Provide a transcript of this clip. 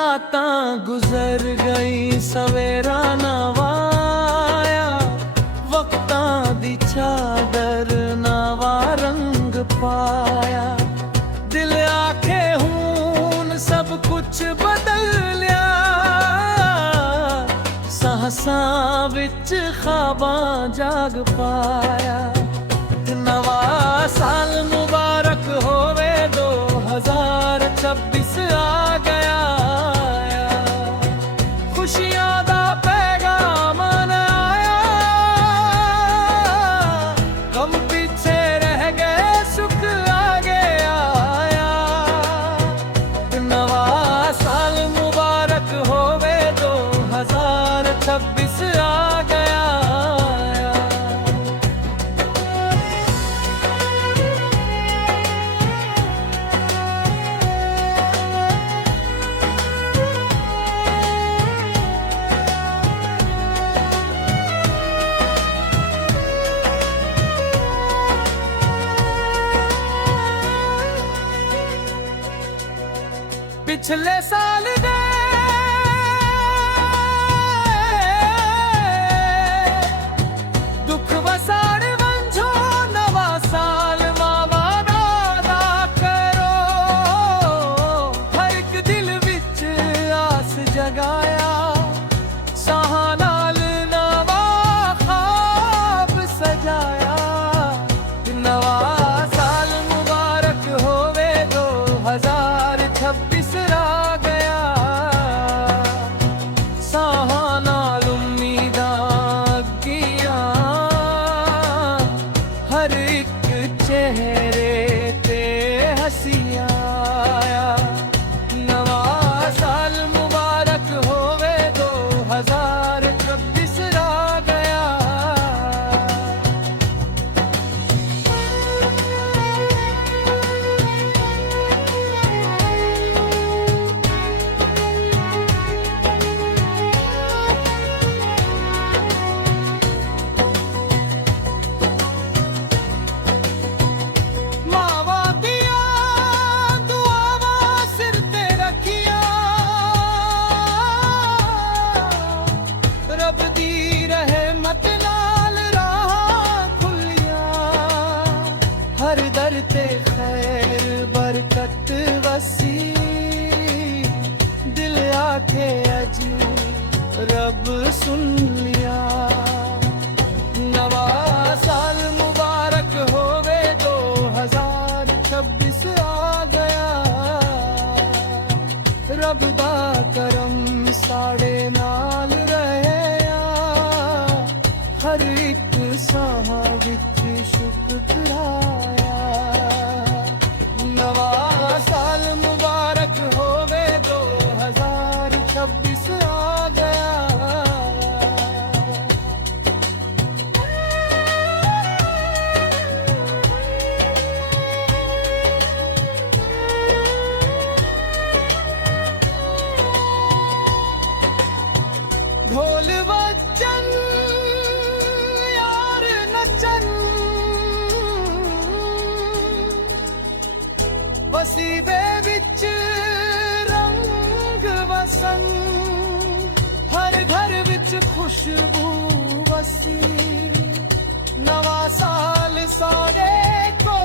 रातां गुजर गई सवेरा नवाया, वक्तां दी चादर नवा रंग पाया। दिल आखे हून सब कुछ बदल लिया, सहसां विच ख्वाबां जाग पाया। नवा साल मुबारक होवे 2026 आ गया, खुशियां दा पैगाम आया। गम पीछे रह गए सुख आगे आया। नवा साल मुबारक होवे 2026 आ गया। पिछले साल दे दुख वसाड़ वंझो, नवा साल मावा वादा करो। हर एक दिल विच आस जगाया, साहां नाल नवा ख्वाब सजाया। नवा साल मुबारक होवे 2026 आ गया, साहां नाल उम्मीदां अग्गियां। हर एक चेहरे ते हसियां आया। नवा साल मुबारक होवे 2026 आ गया। रब दी रहमत नाल राह खुलियां, हर दर ते खैर बरकत वसी। दिल आखे अज रब सुन लिया। नवा साल मुबारक होवे 2026 आ गया। रब दा करम साड़े नाल रहे, हर एक साह विच शुकराया। नवा साल मुबारक होवे 2026 आ गया। ढोल वजन यार नचन, वसीबे विच रंग वसन। हर घर विच खुशबू वसी, नवा साल सारे को